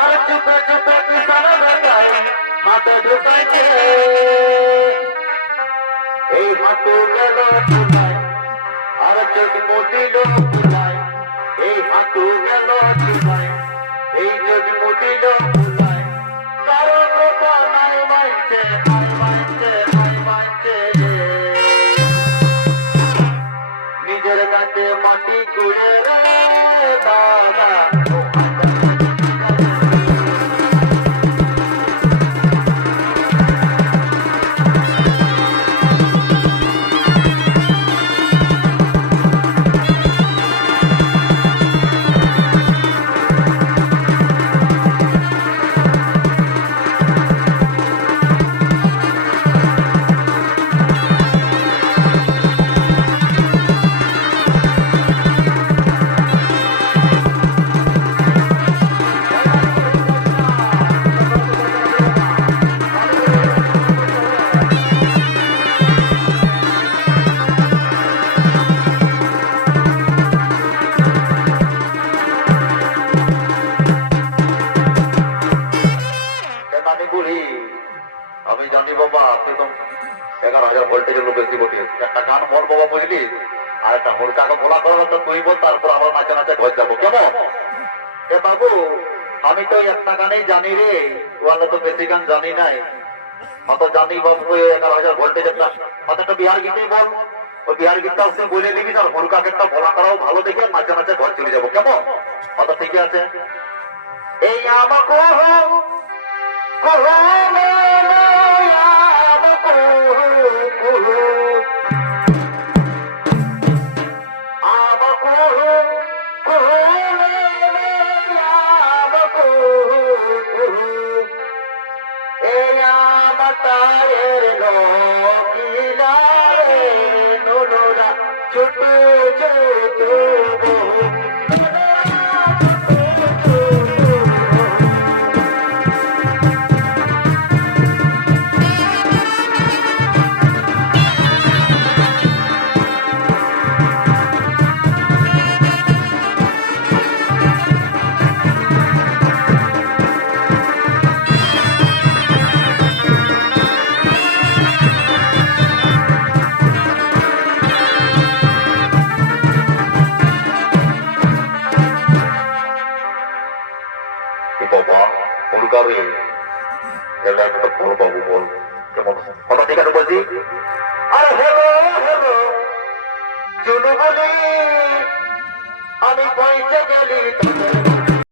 আর চুপে চুপে কিষান বেটায় হাতে ঢুকাইছে এই হাঁটু গেল চুলায় আর চোখ মুদিল ফুলায় এই হাঁটু গেল চুলায় এই চোখ মুদিল ফুলায় কারো কথা নাই মানছে নাই মানছে নাই মানছে নিজের কাছে মাটি কুড়ে রে দাদা আমি জানি বাবা একদম 11,000 ভোল্টেজের লোক বেশি বটিয়েছি একটা গান বল বাবা বুঝলি আর একটা হুড়কাকে বলা করো তো তুই বল তারপর আমরা নাচে নাচে ঘর যাবো কেমন এ বাবু আমি তো একটা গানেই জানি রে ওয়ালে তো বেশি গান জানি নাই অত জানি বাবু 11,000 ভোল্টেজ একটা অত একটা বিহার গীতেই বল ওই বিহার গীতটা ওকে বলে নিবি আর হুড়কাকে একটা বলা করাও ভালো দেখে নাচে নাচে ঘর চলে যাবো কেমন অত ঠিক আছে এই আমাকে ছোট ছোট বাবা হুলকারে এলা একটা বড় বাবু বল কেমন কথা ঠিক আছে বলছি আরে হ্যালো হ্যালো চুনু বলি আমি পৌঁছে গেলি